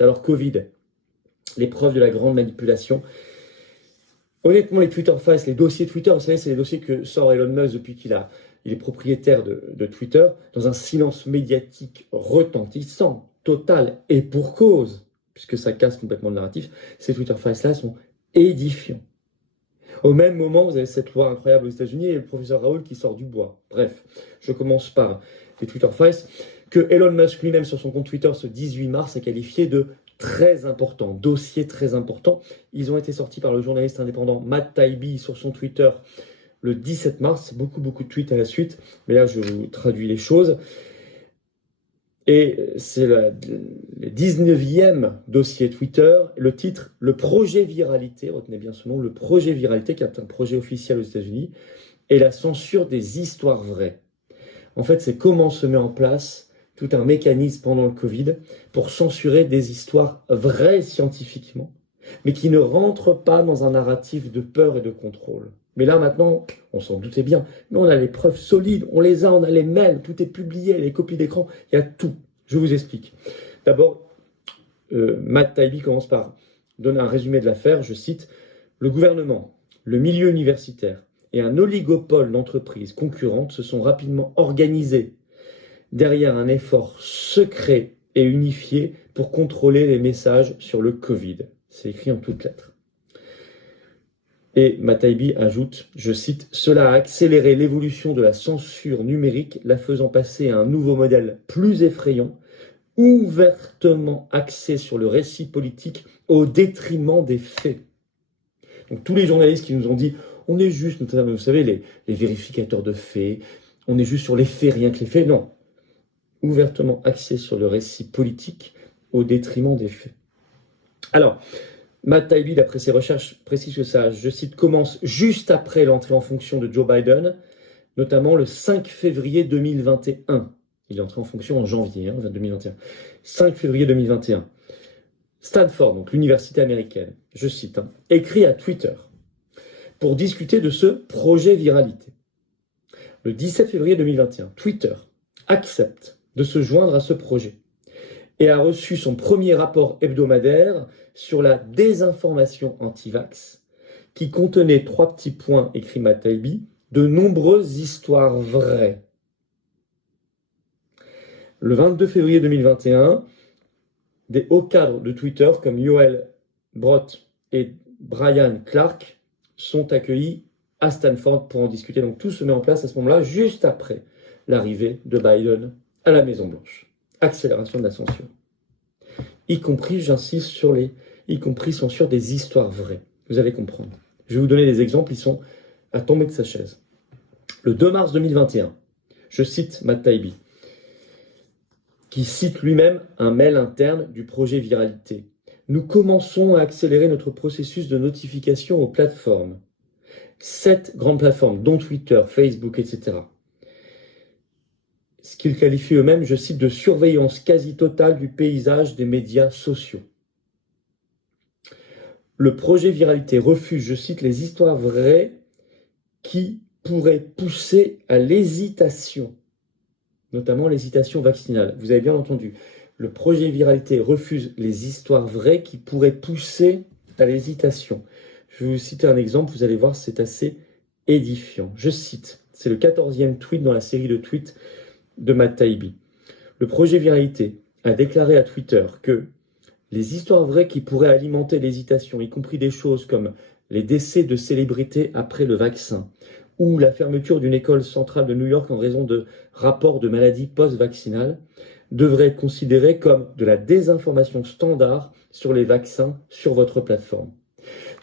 Alors Covid, l'épreuve de la grande manipulation. Honnêtement, les Twitter Files, les dossiers Twitter, vous savez, c'est les dossiers que sort Elon Musk depuis il est propriétaire de Twitter, dans un silence médiatique retentissant, total, et pour cause, puisque ça casse complètement le narratif. Ces Twitter Files-là sont édifiants. Au même moment, vous avez cette loi incroyable aux États-Unis et le professeur Raoul qui sort du bois. Bref, je commence par les Twitter Files, que Elon Musk lui-même sur son compte Twitter ce 18 mars a qualifié de très important, dossier très important. Ils ont été sortis par le journaliste indépendant Matt Taibbi sur son Twitter le 17 mars. Beaucoup de tweets à la suite, mais là je vous traduis les choses. Et c'est le 19e dossier Twitter. Le titre, le projet viralité, retenez bien ce nom, le projet viralité, qui est un projet officiel aux États-Unis, et la censure des histoires vraies. En fait, c'est comment se met en place tout un mécanisme pendant le Covid pour censurer des histoires vraies scientifiquement, mais qui ne rentrent pas dans un narratif de peur et de contrôle. Mais là, maintenant, on s'en doutait bien, mais on a les preuves solides, on a les mails, tout est publié, les copies d'écran, il y a tout. Je vous explique. D'abord, Matt Taibbi commence par donner un résumé de l'affaire, je cite, « Le gouvernement, le milieu universitaire et un oligopole d'entreprises concurrentes se sont rapidement organisés derrière un effort secret et unifié pour contrôler les messages sur le Covid. » C'est écrit en toutes lettres. Et Matt Taibbi ajoute, je cite, « Cela a accéléré l'évolution de la censure numérique, la faisant passer à un nouveau modèle plus effrayant, ouvertement axé sur le récit politique au détriment des faits. » Donc tous les journalistes qui nous ont dit, on est juste, notamment, vous savez, les vérificateurs de faits, on est juste sur les faits, rien que les faits, non. Ouvertement axé sur le récit politique au détriment des faits. Alors, Matt Taibbi, d'après ses recherches, précise que ça, je cite, commence juste après l'entrée en fonction de Joe Biden, notamment le 5 février 2021. Il est entré en fonction en janvier 2021. 5 février 2021. Stanford, donc l'université américaine, je cite, écrit à Twitter pour discuter de ce projet viralité. Le 17 février 2021, Twitter accepte de se joindre à ce projet et a reçu son premier rapport hebdomadaire sur la désinformation anti-vax qui contenait 3 petits points, écrit Matt Taibbi, de nombreuses histoires vraies. Le 22 février 2021, des hauts cadres de Twitter comme Yoel Brott et Brian Clark sont accueillis à Stanford pour en discuter. Donc tout se met en place à ce moment-là, juste après l'arrivée de Biden à la Maison-Blanche. Accélération de la censure. Y compris, j'insiste y compris censure des histoires vraies. Vous allez comprendre. Je vais vous donner des exemples, ils sont à tomber de sa chaise. Le 2 mars 2021, je cite Matt Taibbi, qui cite lui-même un mail interne du projet Viralité. Nous commençons à accélérer notre processus de notification aux plateformes. 7 grandes plateformes, dont Twitter, Facebook, etc. Ce qu'ils qualifient eux-mêmes, je cite, de surveillance quasi totale du paysage des médias sociaux. Le projet Viralité refuse, je cite, les histoires vraies qui pourraient pousser à l'hésitation, notamment l'hésitation vaccinale. Vous avez bien entendu, le projet Viralité refuse les histoires vraies qui pourraient pousser à l'hésitation. Je vais vous citer un exemple, vous allez voir, c'est assez édifiant. Je cite, c'est le 14e tweet dans la série de tweets de Matt Taibbi. Le projet Viralité a déclaré à Twitter que les histoires vraies qui pourraient alimenter l'hésitation, y compris des choses comme les décès de célébrités après le vaccin, ou la fermeture d'une école centrale de New York en raison de rapports de maladies post-vaccinales, devraient être considérées comme de la désinformation standard sur les vaccins sur votre plateforme.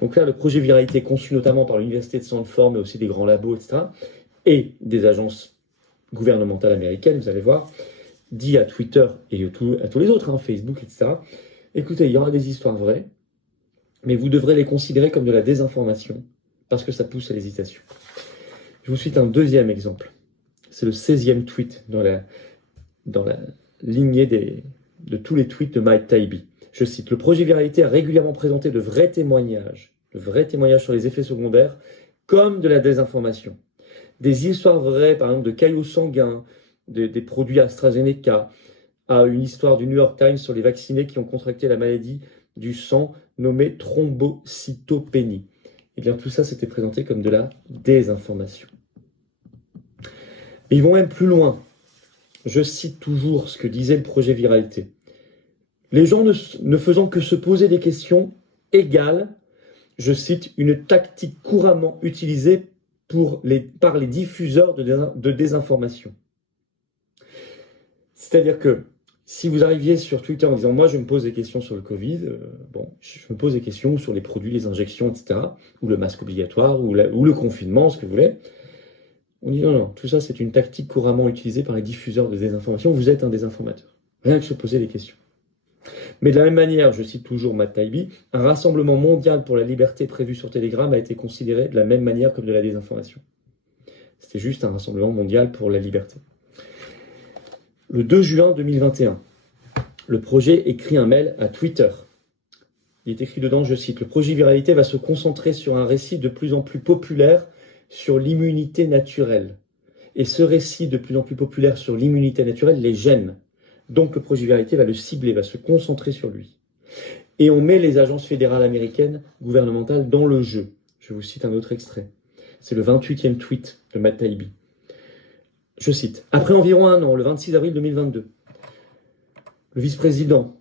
Donc là, le projet Viralité, conçu notamment par l'université de Stanford, mais aussi des grands labos, etc., et des agences gouvernementales américaines, vous allez voir, dit à Twitter et à tous les autres, Facebook, etc., écoutez, il y aura des histoires vraies, mais vous devrez les considérer comme de la désinformation, parce que ça pousse à l'hésitation. Je vous cite un deuxième exemple. C'est le 16e tweet dans la lignée de tous les tweets de Matt Taibbi. Je cite, le projet Viralité a régulièrement présenté de vrais témoignages sur les effets secondaires, comme de la désinformation. Des histoires vraies, par exemple, de caillots sanguins, des produits AstraZeneca, à une histoire du New York Times sur les vaccinés qui ont contracté la maladie du sang nommée thrombocytopénie. Eh bien, tout ça, c'était présenté comme de la désinformation. Et ils vont même plus loin. Je cite toujours ce que disait le projet Viralité. Les gens ne faisant que se poser des questions égale, je cite, une tactique couramment utilisée par les diffuseurs de désinformation. C'est-à-dire que si vous arriviez sur Twitter en disant « moi je me pose des questions sur le Covid, je me pose des questions sur les produits, les injections, etc. » ou le masque obligatoire, ou le confinement, ce que vous voulez. On dit non, tout ça c'est une tactique couramment utilisée par les diffuseurs de désinformation, vous êtes un désinformateur. Rien que se poser des questions. Mais de la même manière, je cite toujours Matt Taibbi, un rassemblement mondial pour la liberté prévu sur Telegram a été considéré de la même manière comme de la désinformation. C'était juste un rassemblement mondial pour la liberté. Le 2 juin 2021, le projet écrit un mail à Twitter. Il est écrit dedans, je cite, « Le projet Viralité va se concentrer sur un récit de plus en plus populaire sur l'immunité naturelle. Et ce récit de plus en plus populaire sur l'immunité naturelle les gêne. Donc le projet Viralité va le cibler, va se concentrer sur lui. Et on met les agences fédérales américaines gouvernementales dans le jeu. » Je vous cite un autre extrait. C'est le 28e tweet de Matt Taibbi. Je cite, « Après environ un an, le 26 avril 2022, le vice-président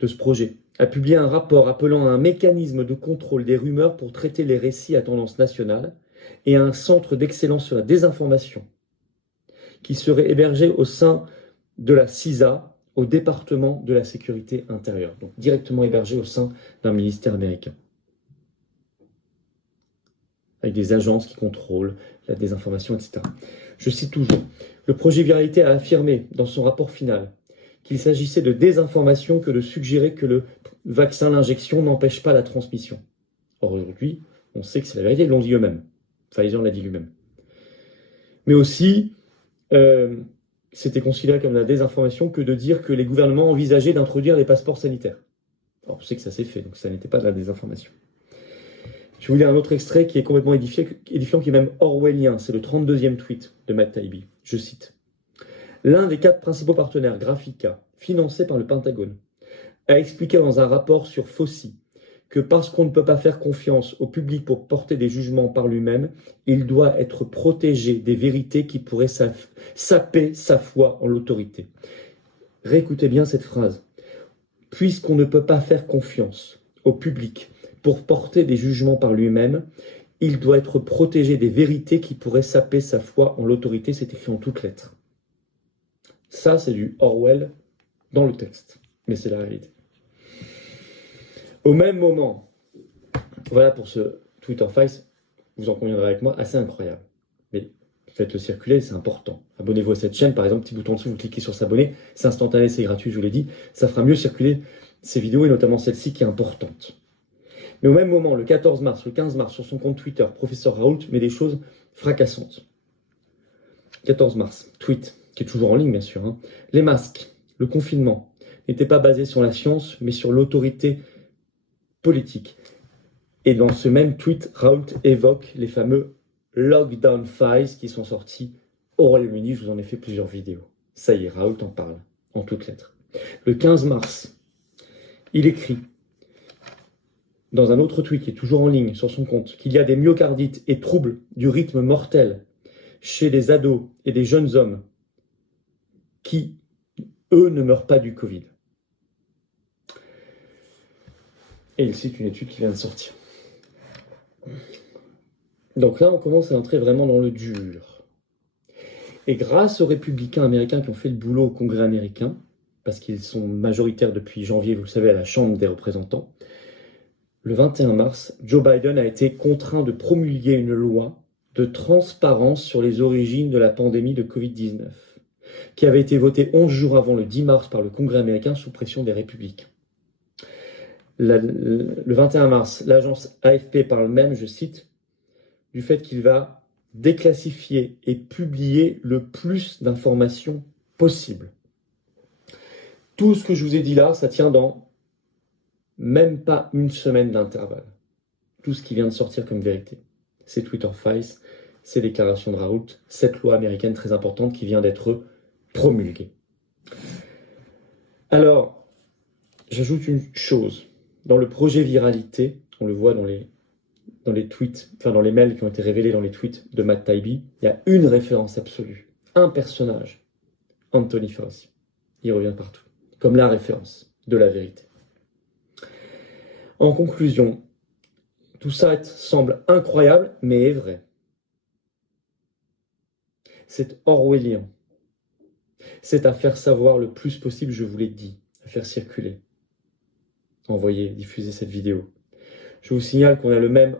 de ce projet a publié un rapport appelant à un mécanisme de contrôle des rumeurs pour traiter les récits à tendance nationale et à un centre d'excellence sur la désinformation qui serait hébergé au sein de la CISA, au département de la sécurité intérieure, donc directement hébergé au sein d'un ministère américain, avec des agences qui contrôlent la désinformation, etc. Je cite toujours, « Le projet Viralité a affirmé dans son rapport final qu'il s'agissait de désinformation que de suggérer que le vaccin, l'injection n'empêche pas la transmission. » Or aujourd'hui, on sait que c'est la vérité, ils l'ont dit eux-mêmes. Pfizer l'a dit lui-même. Mais aussi, c'était considéré comme la désinformation que de dire que les gouvernements envisageaient d'introduire les passeports sanitaires. Alors on sait que ça s'est fait, donc ça n'était pas de la désinformation. Je vais vous lire un autre extrait qui est complètement édifiant, qui est même orwellien. C'est le 32e tweet de Matt Taibbi. Je cite. « L'un des 4 principaux partenaires, Graphica, financé par le Pentagone, a expliqué dans un rapport sur Fauci que parce qu'on ne peut pas faire confiance au public pour porter des jugements par lui-même, il doit être protégé des vérités qui pourraient saper sa foi en l'autorité. » Réécoutez bien cette phrase. « Puisqu'on ne peut pas faire confiance au public pour porter des jugements par lui-même, il doit être protégé des vérités qui pourraient saper sa foi en l'autorité. » C'est écrit en toutes lettres. Ça, c'est du Orwell dans le texte, mais c'est la réalité. Au même moment, voilà pour ce Twitter Files, vous en conviendrez avec moi, assez incroyable. Mais faites-le circuler, c'est important. Abonnez-vous à cette chaîne, par exemple, petit bouton en dessous, vous cliquez sur s'abonner, c'est instantané, c'est gratuit, je vous l'ai dit, ça fera mieux circuler ces vidéos, et notamment celle-ci qui est importante. Mais au même moment, le 14 mars, le 15 mars, sur son compte Twitter, professeur Raoult met des choses fracassantes. 14 mars, tweet, qui est toujours en ligne bien sûr. Hein. Les masques, le confinement, n'étaient pas basés sur la science, mais sur l'autorité politique. Et dans ce même tweet, Raoult évoque les fameux lockdown files qui sont sortis au Royaume-Uni. Je vous en ai fait plusieurs vidéos. Ça y est, Raoult en parle, en toutes lettres. Le 15 mars, il écrit, dans un autre tweet qui est toujours en ligne sur son compte, qu'il y a des myocardites et troubles du rythme mortel chez les ados et des jeunes hommes qui, eux, ne meurent pas du Covid. Et il cite une étude qui vient de sortir. Donc là, on commence à entrer vraiment dans le dur. Et grâce aux républicains américains qui ont fait le boulot au Congrès américain, parce qu'ils sont majoritaires depuis janvier, vous le savez, à la Chambre des représentants, le 21 mars, Joe Biden a été contraint de promulguer une loi de transparence sur les origines de la pandémie de Covid-19, qui avait été votée 11 jours avant le 10 mars par le Congrès américain sous pression des républicains. Le 21 mars, l'agence AFP parle même, je cite, du fait qu'il va déclassifier et publier le plus d'informations possible. Tout ce que je vous ai dit là, ça tient dans même pas une semaine d'intervalle. Tout ce qui vient de sortir comme vérité. C'est Twitter Files, c'est déclaration de Raoult, cette loi américaine très importante qui vient d'être promulguée. Alors, j'ajoute une chose. Dans le projet viralité, on le voit dans les tweets, enfin dans les mails qui ont été révélés dans les tweets de Matt Taibbi, il y a une référence absolue, un personnage, Anthony Fauci. Il revient partout, comme la référence de la vérité. En conclusion, tout ça semble incroyable, mais est vrai. C'est orwellien. C'est à faire savoir le plus possible, je vous l'ai dit, à faire circuler. Envoyer, diffuser cette vidéo. Je vous signale qu'on a le même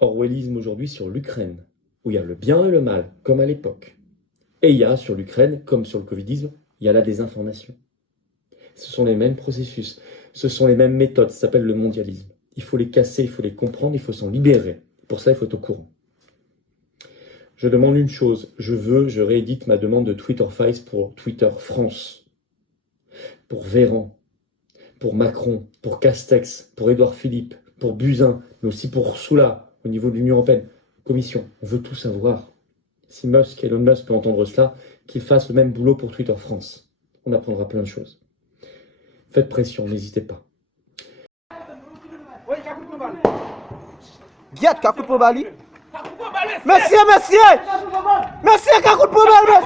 orwellisme aujourd'hui sur l'Ukraine, où il y a le bien et le mal, comme à l'époque. Et il y a sur l'Ukraine, comme sur le Covidisme, il y a la désinformation. Ce sont les mêmes processus, ce sont les mêmes méthodes, ça s'appelle le mondialisme. Il faut les casser, il faut les comprendre, il faut s'en libérer. Pour ça, il faut être au courant. Je demande une chose, je réédite ma demande de Twitter Files pour Twitter France, pour Véran, pour Macron, pour Castex, pour Édouard Philippe, pour Buzyn, mais aussi pour Ursula, au niveau de l'Union européenne. Commission, on veut tout savoir. Si Elon Musk peut entendre cela, qu'il fasse le même boulot pour Twitter France. On apprendra plein de choses. Faites pression, n'hésitez pas. Giat, kakut po bali? Monsieur, monsieur! Monsieur, kakut po bali,